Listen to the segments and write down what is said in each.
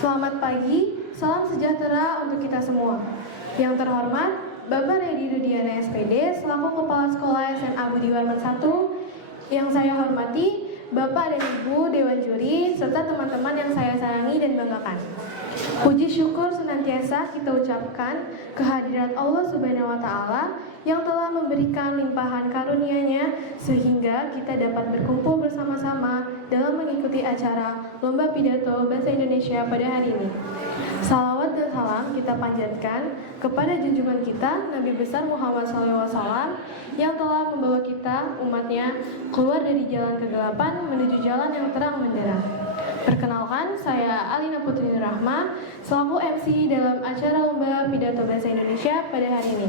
Selamat pagi, salam sejahtera untuk kita semua. Yang terhormat, Bapak Redi Rudiana SPD selaku Kepala Sekolah SMA Budi Warman 1, yang saya hormati Bapak dan Ibu Dewan Juri serta teman-teman yang saya sayangi dan banggakan. Puji syukur senantiasa kita ucapkan kehadirat Allah Subhanahu wa Ta'ala yang telah memberikan limpahan karunia-Nya sehingga kita dapat berkumpul bersama-sama dalam mengikuti acara Lomba Pidato Bahasa Indonesia pada hari ini. Salawat dan salam kita panjatkan kepada junjungan kita Nabi besar Muhammad SAW yang telah membawa kita umatnya keluar dari jalan kegelapan menuju jalan yang terang benderang. Perkenalkan, saya Alina Putri Nurrahma selaku MC dalam acara Lomba Pidato Bahasa Indonesia pada hari ini.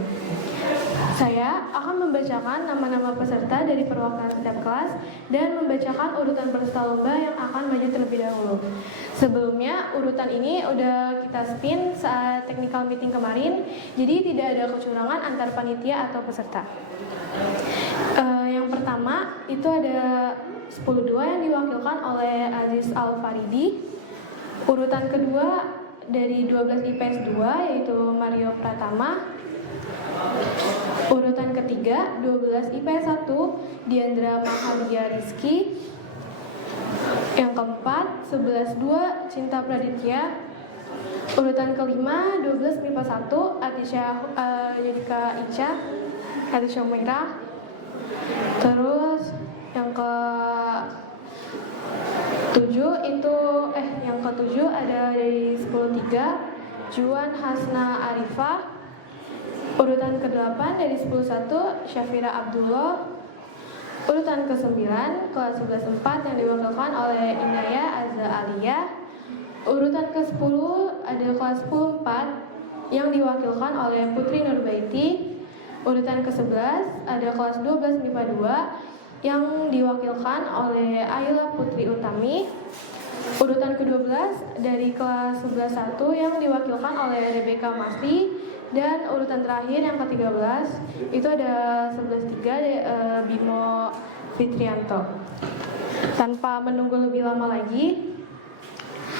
Saya akan membacakan nama-nama peserta dari perwakilan setiap kelas dan membacakan urutan peserta lomba yang akan maju terlebih dahulu. Sebelumnya, urutan ini udah kita spin saat technical meeting kemarin, jadi tidak ada kecurangan antar panitia atau peserta. Yang pertama, itu ada 10-2 yang diwakilkan oleh Aziz Al-Faridi. Urutan kedua dari 12 IPS 2 yaitu Mario Pratama. Urutan ketiga 12 IPS 1 Diandra Mahavia Rizky. Yang keempat 11-2 Cinta Praditya. Urutan kelima 12 MIPA 1 Atisha Yudika Ica Atisha Merah. Terus yang ketujuh ada dari 10-3 Juan Hasna Arifah. Urutan ke-8 dari 10-1 Syafira Abdullah. Urutan ke-9 kelas 11-4 yang diwakilkan oleh Inaya Azza Aliyah. Urutan ke-10 ada kelas 10-4 yang diwakilkan oleh Putri Nurbaiti. Urutan ke-11 ada kelas 12 MIPA 2 yang diwakilkan oleh Ayla Putri Utami. Urutan ke-12 dari kelas 11-1 yang diwakilkan oleh Rebecca Masli. Dan urutan terakhir yang ke-13 itu ada 11-3 Bimo Fitrianto. Tanpa menunggu lebih lama lagi,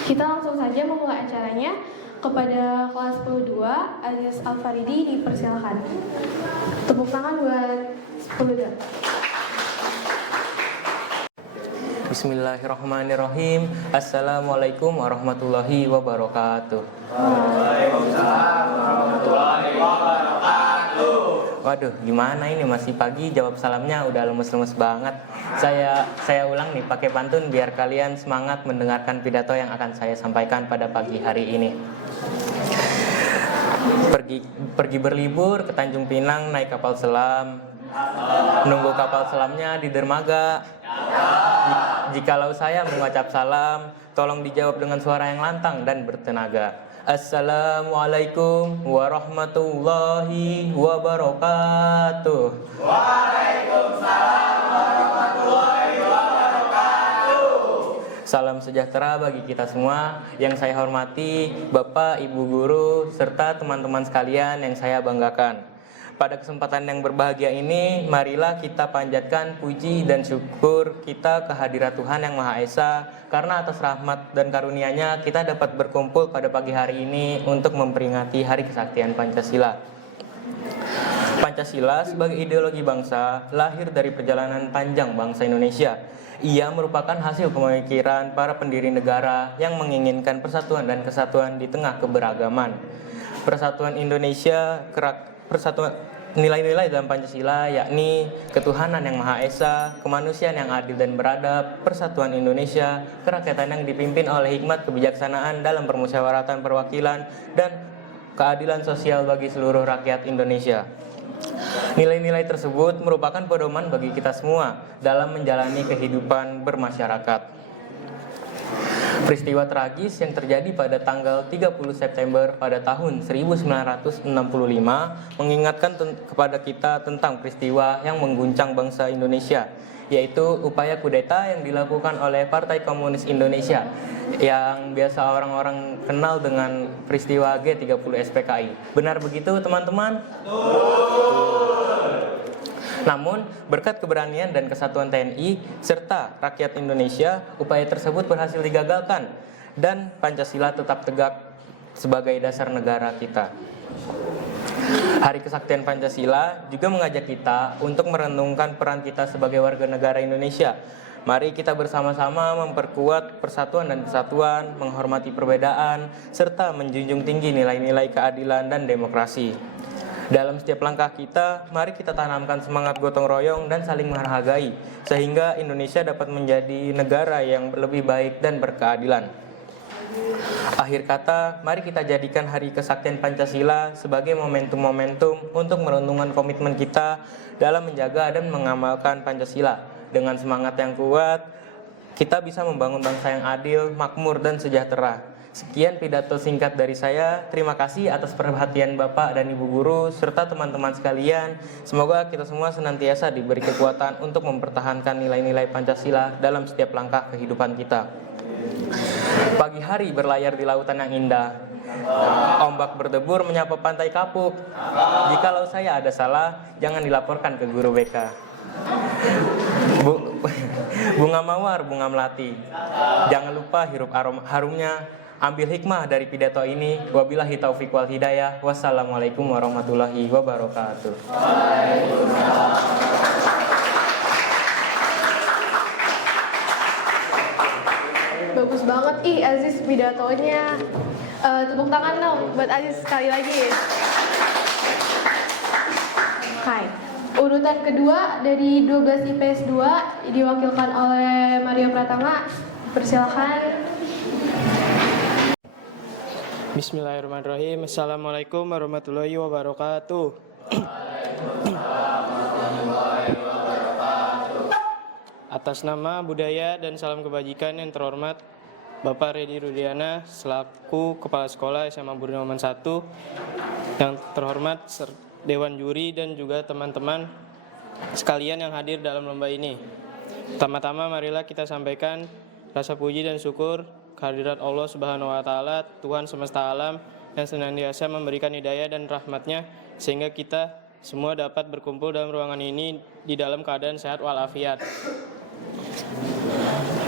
kita langsung saja memulai acaranya. Kepada kelas 10-2 Aziz Al-Faridi dipersilakan. Tepuk tangan buat 10-2. Bismillahirrahmanirrahim. Assalamualaikum warahmatullahi wabarakatuh. Waalaikumsalam warahmatullahi wabarakatuh. Waduh, gimana ini masih pagi jawab salamnya udah lemes-lemes banget. Saya ulang nih pakai pantun biar kalian semangat mendengarkan pidato yang akan saya sampaikan pada pagi hari ini. Pergi berlibur ke Tanjung Pinang naik kapal selam. Nunggu kapal selamnya di dermaga. Jikalau saya mengucap salam, tolong dijawab dengan suara yang lantang dan bertenaga. Assalamualaikum warahmatullahi wabarakatuh. Waalaikumsalam warahmatullahi wabarakatuh. Salam sejahtera bagi kita semua. Yang saya hormati Bapak, Ibu guru, serta teman-teman sekalian yang saya banggakan. Pada kesempatan yang berbahagia ini, marilah kita panjatkan puji dan syukur kita kehadirat Tuhan Yang Maha Esa, karena atas rahmat dan karunia-Nya kita dapat berkumpul pada pagi hari ini untuk memperingati Hari Kesaktian Pancasila. Pancasila sebagai ideologi bangsa lahir dari perjalanan panjang bangsa Indonesia. Ia merupakan hasil pemikiran para pendiri negara yang menginginkan persatuan dan kesatuan di tengah keberagaman. Persatuan Indonesia, nilai-nilai dalam Pancasila yakni ketuhanan yang Maha Esa, kemanusiaan yang adil dan beradab, persatuan Indonesia, kerakyatan yang dipimpin oleh hikmat kebijaksanaan dalam permusyawaratan perwakilan, dan keadilan sosial bagi seluruh rakyat Indonesia. Nilai-nilai tersebut merupakan pedoman bagi kita semua dalam menjalani kehidupan bermasyarakat. Peristiwa tragis yang terjadi pada tanggal 30 September pada tahun 1965 mengingatkan kepada kita tentang peristiwa yang mengguncang bangsa Indonesia, yaitu upaya kudeta yang dilakukan oleh Partai Komunis Indonesia yang biasa orang-orang kenal dengan peristiwa G30 SPKI. Benar begitu, teman-teman? Namun, berkat keberanian dan kesatuan TNI serta rakyat Indonesia, upaya tersebut berhasil digagalkan dan Pancasila tetap tegak sebagai dasar negara kita. Hari Kesaktian Pancasila juga mengajak kita untuk merenungkan peran kita sebagai warga negara Indonesia. Mari kita bersama-sama memperkuat persatuan dan kesatuan, menghormati perbedaan, serta menjunjung tinggi nilai-nilai keadilan dan demokrasi. Dalam setiap langkah kita, mari kita tanamkan semangat gotong royong dan saling menghargai, sehingga Indonesia dapat menjadi negara yang lebih baik dan berkeadilan. Akhir kata, mari kita jadikan Hari Kesaktian Pancasila sebagai momentum-momentum untuk merenungkan komitmen kita dalam menjaga dan mengamalkan Pancasila. Dengan semangat yang kuat, kita bisa membangun bangsa yang adil, makmur, dan sejahtera. Sekian pidato singkat dari saya. Terima kasih atas perhatian Bapak dan Ibu Guru serta teman-teman sekalian. Semoga kita semua senantiasa diberi kekuatan untuk mempertahankan nilai-nilai Pancasila dalam setiap langkah kehidupan kita. Pagi hari berlayar di lautan yang indah. Ombak berdebur menyapa pantai kapuk. Jikalau saya ada salah, jangan dilaporkan ke guru BK. Bunga mawar, bunga melati. Jangan lupa hirup harumnya. Ambil hikmah dari pidato ini. Wabillahi taufiq wal hidayah. Wassalamualaikum warahmatullahi wabarakatuh. Bagus banget, Aziz pidatonya. Tepuk tangan dong buat Aziz sekali lagi. Hai. Urutan kedua dari 12 IPS 2 diwakilkan oleh Mario Pratama. Persilahkan. Bismillahirrahmanirrahim. Assalamualaikum warahmatullahi wabarakatuh. Atas nama budaya dan salam kebajikan yang terhormat Bapak Redi Rudiana selaku Kepala Sekolah SMA Burniman 1, yang terhormat Dewan Juri dan juga teman-teman sekalian yang hadir dalam lomba ini. Pertama-tama marilah kita sampaikan rasa puji dan syukur kehadirat Allah Subhanahu wa taala, Tuhan semesta alam yang senantiasa memberikan hidayah dan rahmat-Nya sehingga kita semua dapat berkumpul dalam ruangan ini di dalam keadaan sehat walafiat.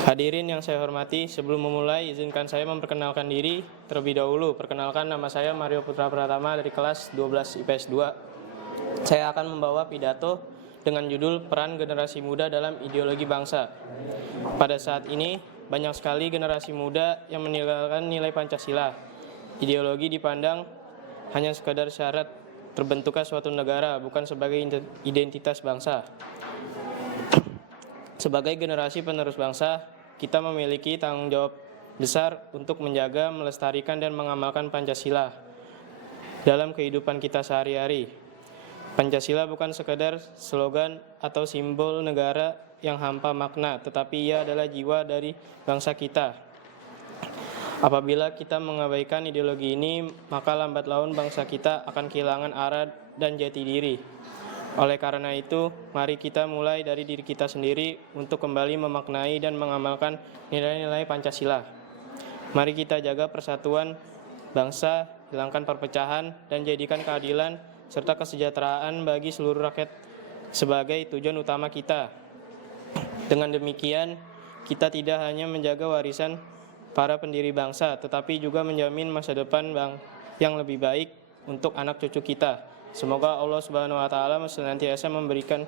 Hadirin yang saya hormati, sebelum memulai izinkan saya memperkenalkan diri terlebih dahulu. Perkenalkan, nama saya Mario Putra Pratama dari kelas 12 IPS 2. Saya akan membawa pidato dengan judul Peran Generasi Muda dalam Ideologi Bangsa. Pada saat ini banyak sekali generasi muda yang meninggalkan nilai Pancasila. Ideologi dipandang hanya sekadar syarat terbentuknya suatu negara, bukan sebagai identitas bangsa. Sebagai generasi penerus bangsa, kita memiliki tanggung jawab besar untuk menjaga, melestarikan, dan mengamalkan Pancasila dalam kehidupan kita sehari-hari. Pancasila bukan sekadar slogan atau simbol negara yang hampa makna, tetapi ia adalah jiwa dari bangsa kita. Apabila kita mengabaikan ideologi ini, maka lambat laun bangsa kita akan kehilangan arah dan jati diri. Oleh karena itu, mari kita mulai dari diri kita sendiri untuk kembali memaknai dan mengamalkan nilai-nilai Pancasila. Mari kita jaga persatuan bangsa, hilangkan perpecahan, dan jadikan keadilan serta kesejahteraan bagi seluruh rakyat sebagai tujuan utama kita. Dengan demikian, kita tidak hanya menjaga warisan para pendiri bangsa, tetapi juga menjamin masa depan yang lebih baik untuk anak cucu kita. Semoga Allah Subhanahu wa taala senantiasa memberikan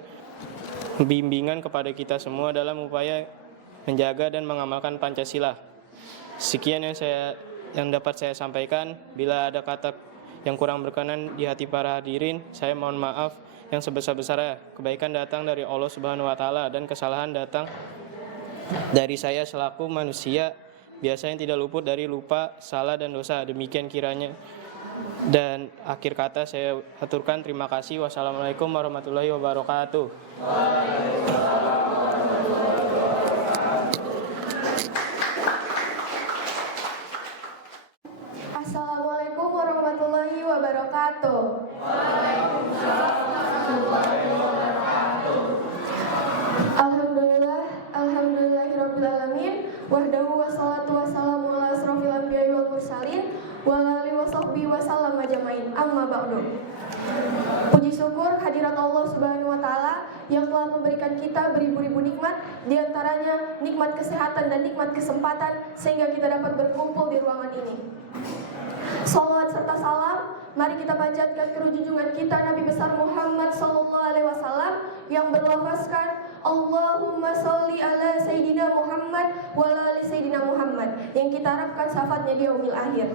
bimbingan kepada kita semua dalam upaya menjaga dan mengamalkan Pancasila. Sekian yang dapat saya sampaikan. Bila ada kata yang kurang berkenan di hati para hadirin, saya mohon maaf yang sebesar-besarnya. Kebaikan datang dari Allah Subhanahu wa taala dan kesalahan datang dari saya selaku manusia biasa yang tidak luput dari lupa, salah, dan dosa. Demikian kiranya. Dan akhir kata saya aturkan terima kasih. Wassalamualaikum warahmatullahi wabarakatuh. Assalamualaikum warahmatullahi wabarakatuh. Alhamdulillahirabbil alamin. Wahdahu wassalatu wassalamu ala asrofil anbiya'i wal mursalin wa alihi wasahbihi wasallam ajmain. Amma ba'du. Puji syukur hadirat Allah Subhanahu wa taala yang telah memberikan kita beribu-ribu nikmat, di antaranya nikmat kesehatan dan nikmat kesempatan sehingga kita dapat berkumpul di ruangan ini. Salawat serta salam mari kita panjatkan ke junjungan kita Nabi besar Muhammad SAW yang berlafazkan Allahumma salli ala Sayyidina Muhammad wa ala ali Sayyidina Muhammad, yang kita harapkan syafaatnya di yaumil akhir.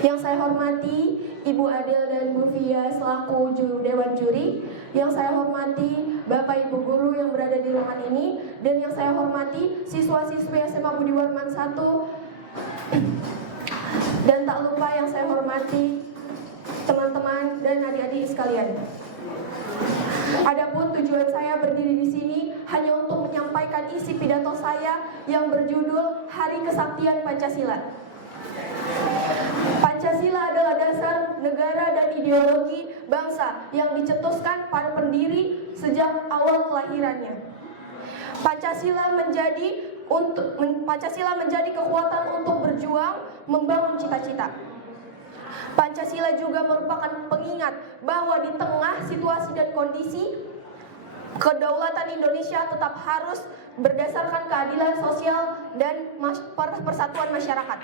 Yang saya hormati Ibu Adel dan Bu Fia selaku Dewan Juri, yang saya hormati Bapak Ibu Guru yang berada di ruangan ini, dan yang saya hormati siswa-siswi SMA Budi Warman 1, dan tak lupa yang saya hormati teman-teman dan adik-adik sekalian. Adapun tujuan saya berdiri di sini hanya untuk menyampaikan isi pidato saya yang berjudul Hari Kesaktian Pancasila. Pancasila adalah dasar negara dan ideologi bangsa yang dicetuskan para pendiri sejak awal kelahirannya. Pancasila menjadi kekuatan untuk berjuang membangun cita-cita. Pancasila juga merupakan pengingat bahwa di tengah situasi dan kondisi, kedaulatan Indonesia tetap harus berdasarkan keadilan sosial dan persatuan masyarakat.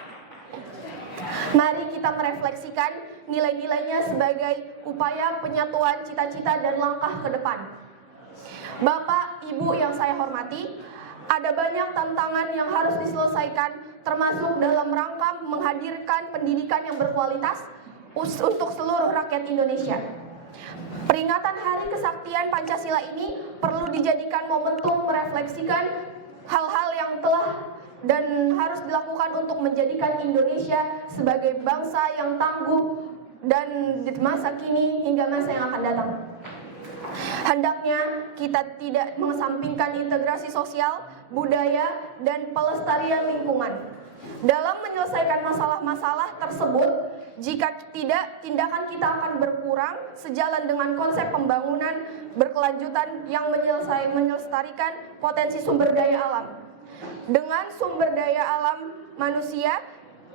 Mari kita merefleksikan nilai-nilainya sebagai upaya penyatuan cita-cita dan langkah ke depan. Bapak, Ibu yang saya hormati, ada banyak tantangan yang harus diselesaikan, termasuk dalam rangka menghadirkan pendidikan yang berkualitas untuk seluruh rakyat Indonesia. Peringatan Hari Kesaktian Pancasila ini perlu dijadikan momentum merefleksikan hal-hal yang telah dan harus dilakukan untuk menjadikan Indonesia sebagai bangsa yang tangguh dan di masa kini hingga masa yang akan datang. Hendaknya kita tidak mengesampingkan integrasi sosial, budaya, dan pelestarian lingkungan. Dalam menyelesaikan masalah-masalah tersebut, jika tidak, tindakan kita akan berkurang sejalan dengan konsep pembangunan berkelanjutan yang melestarikan potensi sumber daya alam. Dengan sumber daya alam manusia,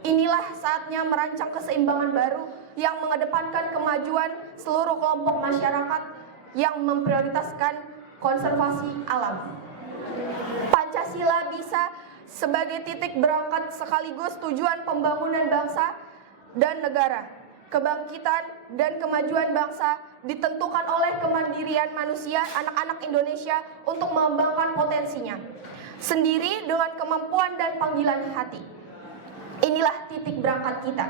inilah saatnya merancang keseimbangan baru yang mengedepankan kemajuan seluruh kelompok masyarakat yang memprioritaskan konservasi alam. Pancasila bisa sebagai titik berangkat sekaligus tujuan pembangunan bangsa dan negara. Kebangkitan dan kemajuan bangsa ditentukan oleh kemandirian manusia, anak-anak Indonesia untuk mengembangkan potensinya sendiri dengan kemampuan dan panggilan hati. Inilah titik berangkat kita.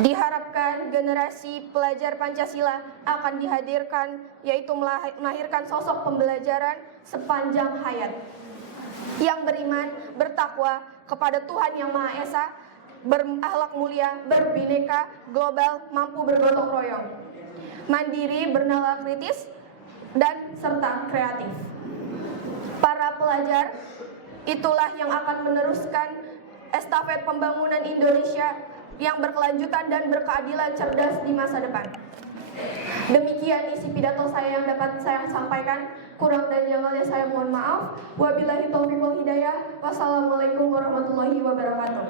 Diharapkan generasi pelajar Pancasila akan dihadirkan, yaitu melahirkan sosok pembelajaran sepanjang hayat yang beriman, bertakwa kepada Tuhan Yang Maha Esa, berakhlak mulia, berbineka, global, mampu bergotong royong, mandiri, bernalar kritis, dan serta kreatif. Para pelajar itulah yang akan meneruskan estafet pembangunan Indonesia yang berkelanjutan dan berkeadilan cerdas di masa depan. Demikian isi pidato saya yang dapat saya sampaikan. Kurang dan jalannya saya mohon maaf. Wabillahi taufiq wal hidayah. Wassalamualaikum warahmatullahi wabarakatuh.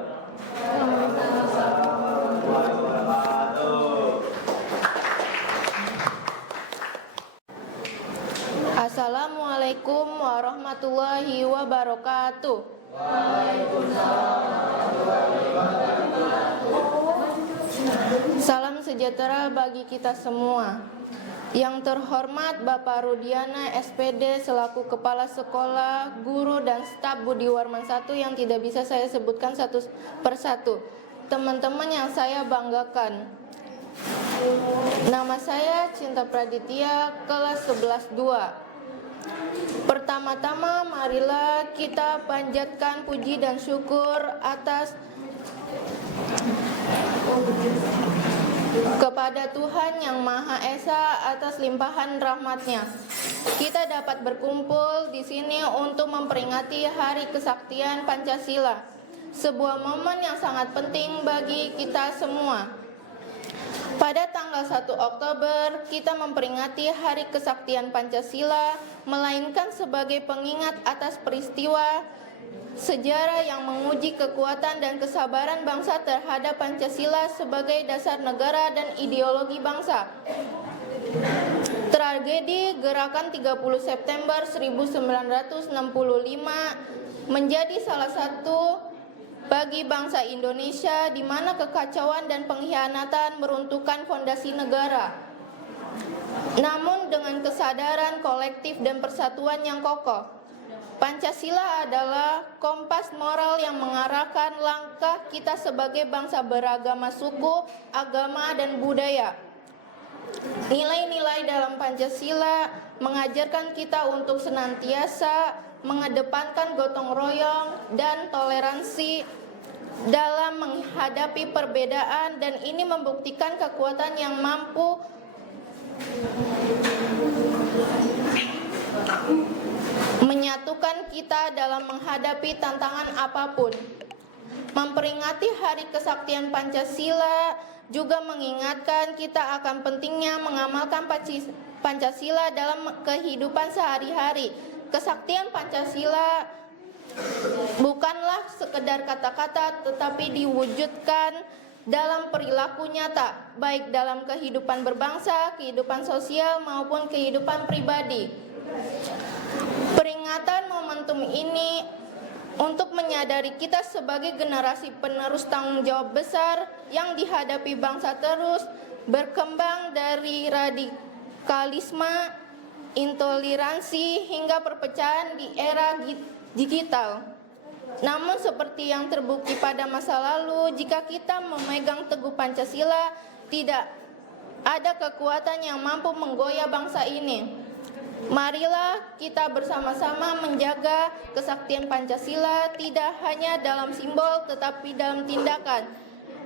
Assalamualaikum warahmatullahi wabarakatuh. Salam sejahtera bagi kita semua. Yang terhormat Bapak Rudiana SPD selaku Kepala Sekolah, Guru, dan Staf Budi Warman 1 yang tidak bisa saya sebutkan satu persatu. Teman-teman yang saya banggakan. Nama saya Cinta Praditya, kelas 11-2. Pertama-tama marilah kita panjatkan puji dan syukur atas kepada Tuhan Yang Maha Esa atas limpahan rahmat-Nya. Kita dapat berkumpul di sini untuk memperingati Hari Kesaktian Pancasila, sebuah momen yang sangat penting bagi kita semua. Pada tanggal 1 Oktober, kita memperingati Hari Kesaktian Pancasila, melainkan sebagai pengingat atas peristiwa sejarah yang menguji kekuatan dan kesabaran bangsa terhadap Pancasila sebagai dasar negara dan ideologi bangsa. Tragedi Gerakan 30 September 1965 menjadi salah satu bagi bangsa Indonesia di mana kekacauan dan pengkhianatan meruntuhkan fondasi negara. Namun dengan kesadaran kolektif dan persatuan yang kokoh, Pancasila adalah kompas moral yang mengarahkan langkah kita sebagai bangsa beragama suku, agama, dan budaya. Nilai-nilai dalam Pancasila mengajarkan kita untuk senantiasa mengedepankan gotong royong dan toleransi dalam menghadapi perbedaan, dan ini membuktikan kekuatan yang mampu menyatukan kita dalam menghadapi tantangan apapun. Memperingati Hari Kesaktian Pancasila juga mengingatkan kita akan pentingnya mengamalkan Pancasila dalam kehidupan sehari-hari. Kesaktian Pancasila bukanlah sekedar kata-kata, tetapi diwujudkan dalam perilaku nyata, baik dalam kehidupan berbangsa, kehidupan sosial, maupun kehidupan pribadi. Peringatan momentum ini untuk menyadari kita sebagai generasi penerus tanggung jawab besar yang dihadapi bangsa terus berkembang dari radikalisme, intoleransi, hingga perpecahan di era digital. Namun seperti yang terbukti pada masa lalu, jika kita memegang teguh Pancasila, tidak ada kekuatan yang mampu menggoyah bangsa ini. Marilah kita bersama-sama menjaga kesaktian Pancasila tidak hanya dalam simbol tetapi dalam tindakan.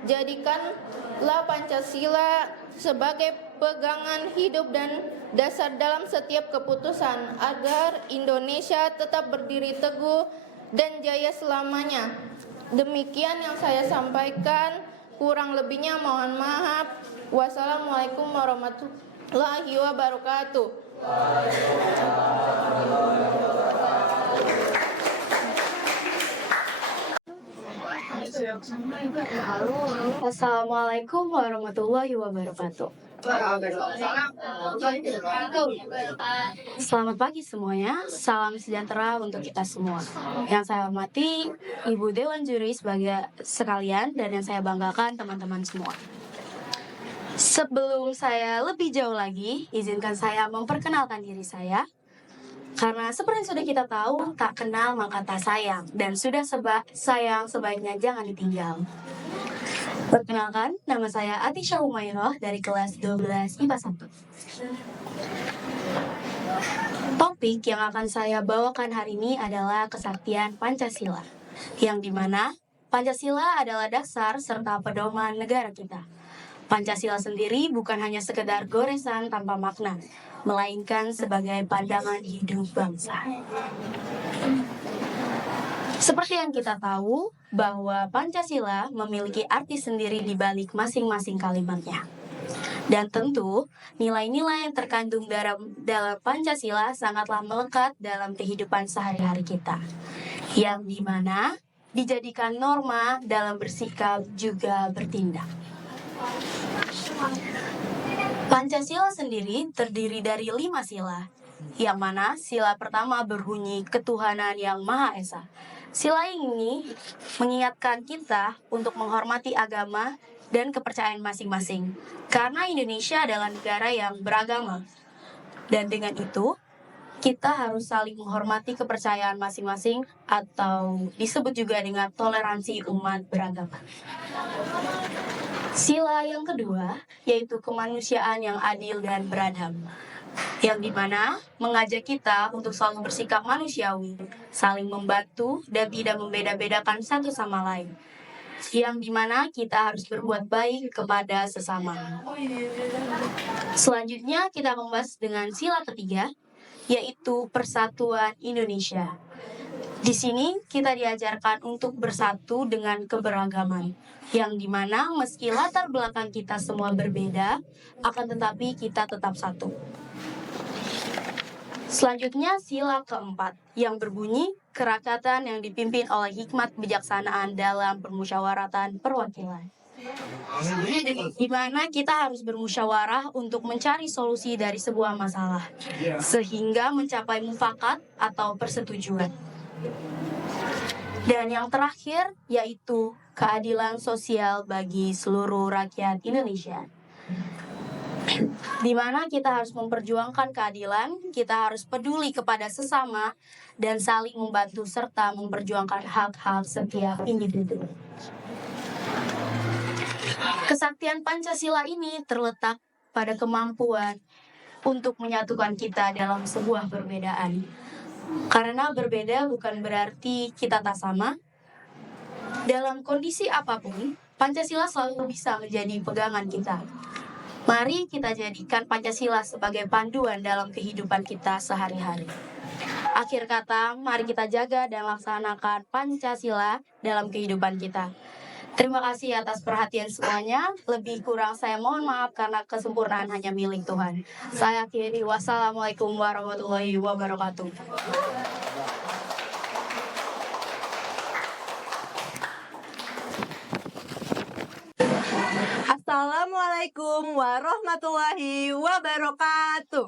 Jadikanlah Pancasila sebagai pegangan hidup dan dasar dalam setiap keputusan agar Indonesia tetap berdiri teguh dan jaya selamanya. Demikian yang saya sampaikan, kurang lebihnya mohon maaf. Wassalamualaikum warahmatullahi wabarakatuh. Assalamualaikum warahmatullahi wabarakatuh. Selamat pagi semuanya, salam sejahtera untuk kita semua. Yang saya hormati Ibu Dewan Juri sebagai sekalian, dan yang saya banggakan teman-teman semua. Sebelum saya lebih jauh lagi, izinkan saya memperkenalkan diri saya. Karena seperti yang sudah kita tahu, tak kenal maka tak sayang, dan sudah sayang sebaiknya jangan ditinggal. Perkenalkan, nama saya Atisha Umayroh dari kelas 12 IPA 1. Topik yang akan saya bawakan hari ini adalah kesaktian Pancasila, yang dimana Pancasila adalah dasar serta pedoman negara kita. Pancasila sendiri bukan hanya sekedar goresan tanpa makna, melainkan sebagai pandangan hidup bangsa. Seperti yang kita tahu, bahwa Pancasila memiliki arti sendiri di balik masing-masing kalimatnya. Dan tentu, nilai-nilai yang terkandung dalam Pancasila sangatlah melekat dalam kehidupan sehari-hari kita, yang dimana dijadikan norma dalam bersikap juga bertindak. Pancasila sendiri terdiri dari 5 sila, yang mana sila pertama berbunyi ketuhanan yang Maha Esa. Sila ini mengingatkan kita untuk menghormati agama dan kepercayaan masing-masing, karena Indonesia adalah negara yang beragama. Dan dengan itu, kita harus saling menghormati kepercayaan masing-masing, atau disebut juga dengan toleransi umat beragama. Sila yang kedua yaitu kemanusiaan yang adil dan beradab, yang dimana mengajak kita untuk selalu bersikap manusiawi, saling membantu dan tidak membeda-bedakan satu sama lain, yang dimana kita harus berbuat baik kepada sesama. Selanjutnya kita membahas dengan sila ketiga, yaitu persatuan Indonesia. Di sini kita diajarkan untuk bersatu dengan keberagaman, yang dimana meski latar belakang kita semua berbeda, akan tetapi kita tetap satu. Selanjutnya sila keempat, yang berbunyi kerakatan yang dipimpin oleh hikmat bijaksanaan dalam permusyawaratan perwakilan, di mana kita harus bermusyawarah untuk mencari solusi dari sebuah masalah, sehingga mencapai mufakat atau persetujuan. Dan yang terakhir yaitu keadilan sosial bagi seluruh rakyat Indonesia. Di mana kita harus memperjuangkan keadilan, kita harus peduli kepada sesama, dan saling membantu serta memperjuangkan hak-hak setiap individu. Kesaktian Pancasila ini terletak pada kemampuan untuk menyatukan kita dalam sebuah perbedaan. Karena berbeda bukan berarti kita tak sama. Dalam kondisi apapun, Pancasila selalu bisa menjadi pegangan kita. Mari kita jadikan Pancasila sebagai panduan dalam kehidupan kita sehari-hari. Akhir kata, mari kita jaga dan laksanakan Pancasila dalam kehidupan kita. Terima kasih atas perhatian semuanya. Lebih kurang saya mohon maaf karena kesempurnaan hanya milik Tuhan. Saya akhiri. Wassalamualaikum warahmatullahi wabarakatuh. Assalamualaikum warahmatullahi wabarakatuh.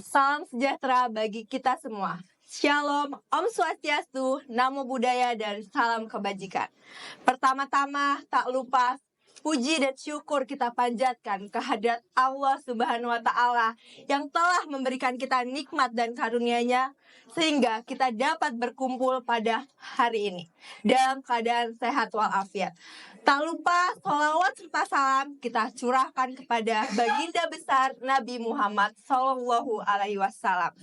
Salam sejahtera bagi kita semua. Shalom, Om Swastiastu, Namo Buddhaya, dan salam kebajikan. Pertama-tama, tak lupa puji dan syukur kita panjatkan kehadirat Allah Subhanahu wa Ta'ala yang telah memberikan kita nikmat dan karunia-Nya sehingga kita dapat berkumpul pada hari ini dalam keadaan sehat walafiat. Tak lupa sholawat serta salam kita curahkan kepada baginda besar Nabi Muhammad Sallallahu Alaihi Wasallam.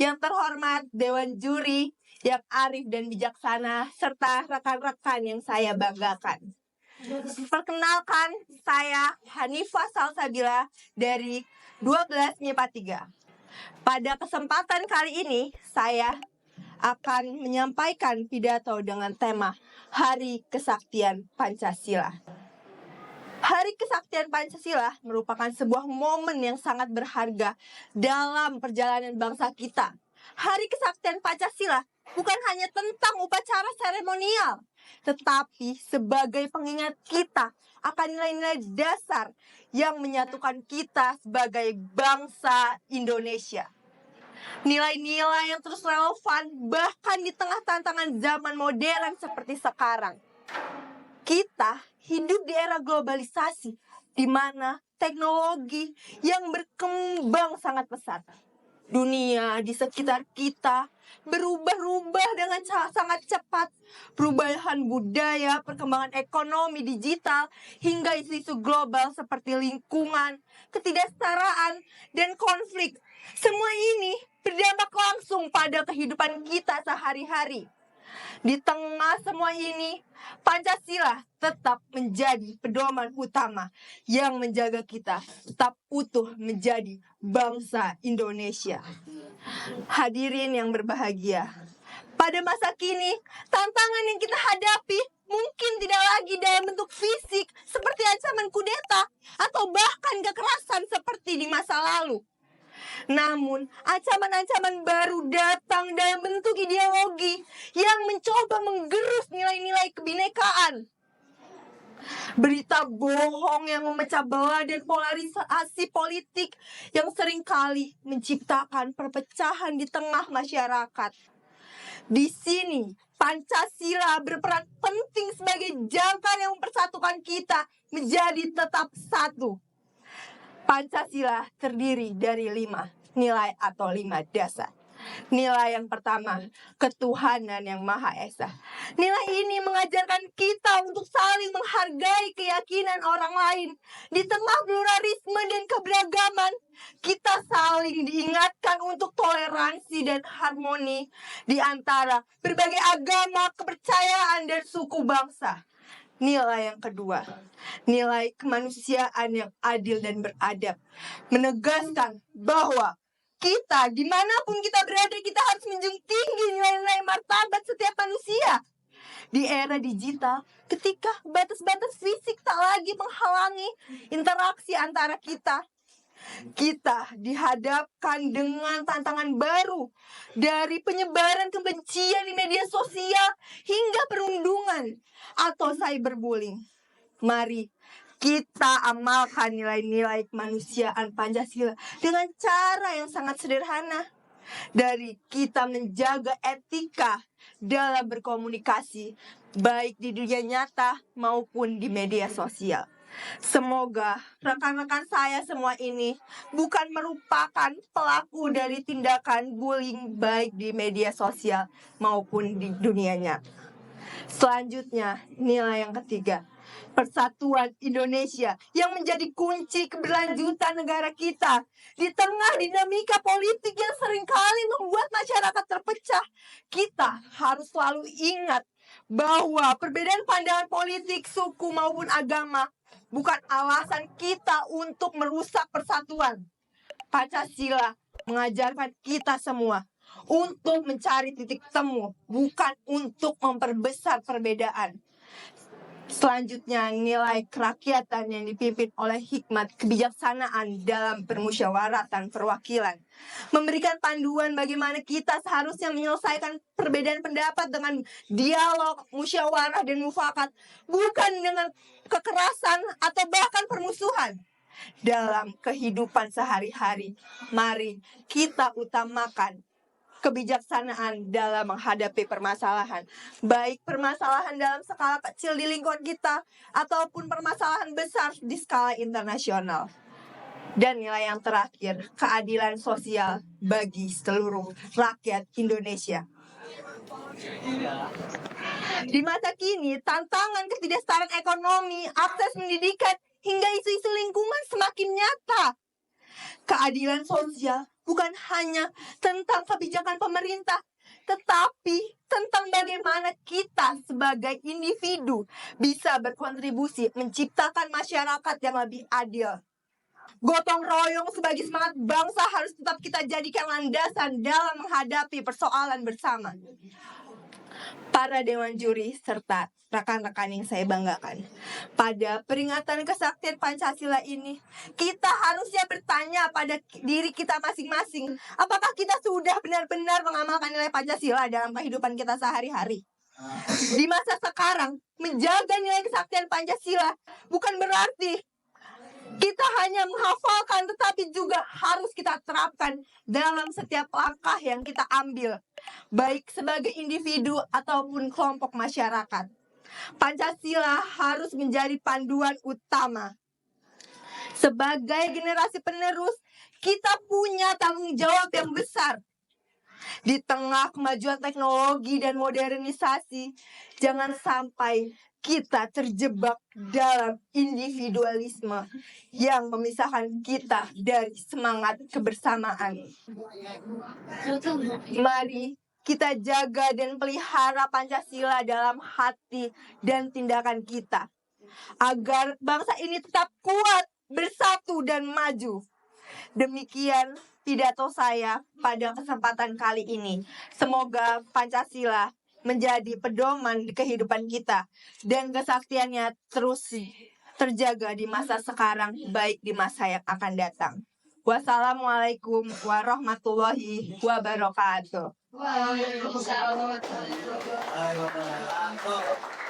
Yang terhormat Dewan Juri yang arif dan bijaksana serta rekan-rekan yang saya banggakan. Perkenalkan, saya Hanifah Salsabila dari 12 MIPA 3. Pada kesempatan kali ini, saya akan menyampaikan pidato dengan tema Hari Kesaktian Pancasila. Hari Kesaktian Pancasila merupakan sebuah momen yang sangat berharga dalam perjalanan bangsa kita. Hari Kesaktian Pancasila bukan hanya tentang upacara seremonial, tetapi sebagai pengingat kita akan nilai-nilai dasar yang menyatukan kita sebagai bangsa Indonesia. Nilai-nilai yang terus relevan bahkan di tengah tantangan zaman modern seperti sekarang. Kita hidup di era globalisasi, di mana teknologi yang berkembang sangat pesat. Dunia di sekitar kita berubah-ubah dengan sangat cepat. Perubahan budaya, perkembangan ekonomi digital, hingga isu-isu global seperti lingkungan, ketidaksetaraan, dan konflik. Semua ini berdampak langsung pada kehidupan kita sehari-hari. Di tengah semua ini, Pancasila tetap menjadi pedoman utama yang menjaga kita tetap utuh menjadi bangsa Indonesia. Hadirin yang berbahagia, pada masa kini, tantangan yang kita hadapi mungkin tidak lagi dalam bentuk fisik seperti ancaman kudeta atau bahkan kekerasan seperti di masa lalu. Namun, ancaman-ancaman baru datang dalam bentuk ideologi yang mencoba menggerus nilai-nilai kebinekaan. Berita bohong yang memecah belah dan polarisasi politik yang seringkali menciptakan perpecahan di tengah masyarakat. Di sini, Pancasila berperan penting sebagai jangkar yang mempersatukan kita menjadi tetap satu. Pancasila terdiri dari 5 nilai atau 5 dasar. Nilai yang pertama, ketuhanan yang Maha Esa. Nilai ini mengajarkan kita untuk saling menghargai keyakinan orang lain. Di tengah pluralisme dan keberagaman, kita saling diingatkan untuk toleransi dan harmoni di antara berbagai agama, kepercayaan, dan suku bangsa. Nilai yang kedua, nilai kemanusiaan yang adil dan beradab, menegaskan bahwa kita, dimanapun kita berada, kita harus menjunjung tinggi nilai-nilai martabat setiap manusia. Di era digital, ketika batas-batas fisik tak lagi menghalangi interaksi antara kita, kita dihadapkan dengan tantangan baru, dari penyebaran kebencian di media sosial hingga perundungan atau cyberbullying. Mari kita amalkan nilai-nilai kemanusiaan Pancasila dengan cara yang sangat sederhana. Dari kita menjaga etika dalam berkomunikasi, baik di dunia nyata maupun di media sosial. Semoga rekan-rekan saya semua ini bukan merupakan pelaku dari tindakan bullying baik di media sosial maupun di dunia nyata. Selanjutnya, nilai yang ketiga, persatuan Indonesia yang menjadi kunci keberlanjutan negara kita. Di tengah dinamika politik yang seringkali membuat masyarakat terpecah, kita harus selalu ingat bahwa perbedaan pandangan politik, suku maupun agama bukan alasan kita untuk merusak persatuan. Pancasila mengajarkan kita semua untuk mencari titik temu, bukan untuk memperbesar perbedaan. Selanjutnya, nilai kerakyatan yang dipimpin oleh hikmat kebijaksanaan dalam permusyawaratan perwakilan. Memberikan panduan bagaimana kita seharusnya menyelesaikan perbedaan pendapat dengan dialog, musyawarah, dan mufakat, bukan dengan kekerasan atau bahkan permusuhan. Dalam kehidupan sehari-hari, mari kita utamakan kebijaksanaan dalam menghadapi permasalahan, baik permasalahan dalam skala kecil di lingkungan kita ataupun permasalahan besar di skala internasional. Dan nilai yang terakhir, keadilan sosial bagi seluruh rakyat Indonesia. Di masa kini, tantangan ketidaksetaraan ekonomi, akses pendidikan, hingga isu-isu lingkungan semakin nyata. Keadilan sosial bukan hanya tentang kebijakan pemerintah, tetapi tentang bagaimana kita sebagai individu bisa berkontribusi menciptakan masyarakat yang lebih adil. Gotong royong sebagai semangat bangsa harus tetap kita jadikan landasan dalam menghadapi persoalan bersama. Para dewan juri serta rekan-rekan yang saya banggakan, pada peringatan kesaktian Pancasila ini, kita harusnya bertanya pada diri kita masing-masing, apakah kita sudah benar-benar mengamalkan nilai Pancasila dalam kehidupan kita sehari-hari? Di masa sekarang, menjaga nilai kesaktian Pancasila bukan berarti kita hanya menghafalkan, tetapi juga harus kita terapkan dalam setiap langkah yang kita ambil, baik sebagai individu ataupun kelompok masyarakat. Pancasila harus menjadi panduan utama. Sebagai generasi penerus, kita punya tanggung jawab yang besar. Di tengah kemajuan teknologi dan modernisasi, jangan sampai kita terjebak dalam individualisme yang memisahkan kita dari semangat kebersamaan. Mari kita jaga dan pelihara Pancasila dalam hati dan tindakan kita, agar bangsa ini tetap kuat, bersatu, dan maju. Demikian pidato saya pada kesempatan kali ini. Semoga Pancasila menjadi pedoman di kehidupan kita dan kesaktiannya terus terjaga di masa sekarang, baik di masa yang akan datang. Wassalamualaikum warahmatullahi wabarakatuh. Waalaikumsalam warahmatullahi wabarakatuh.